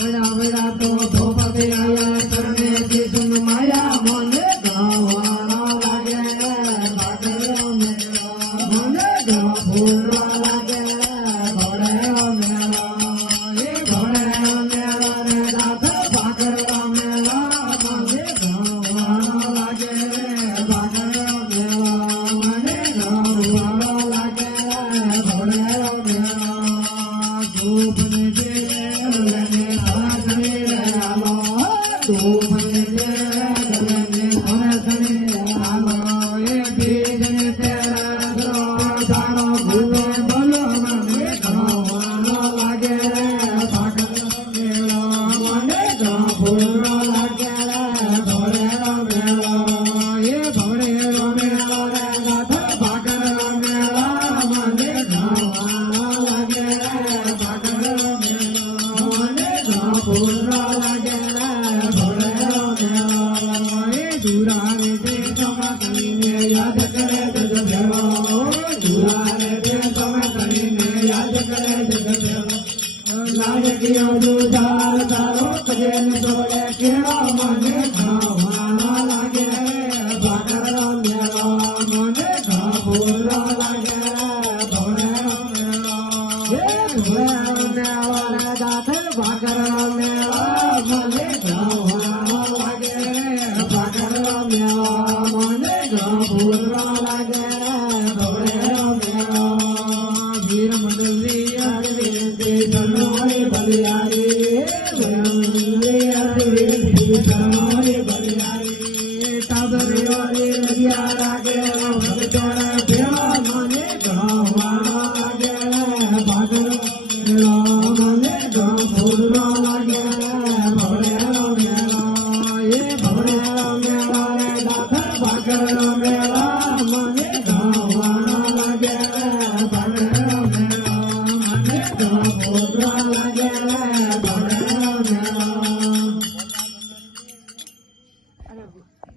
बड़ा बड़ा तो धोपते आया करने की सुन माया मन गावाना लागे बागरो मेरा मन गा फूलवा लागे घोड़े मेरा ये घोड़े मेरा रे रात बागरो मेरा मन गावाना लागे बागरो मेरा मन गावाना लागे घोड़े मेरा धूप ने Bhagara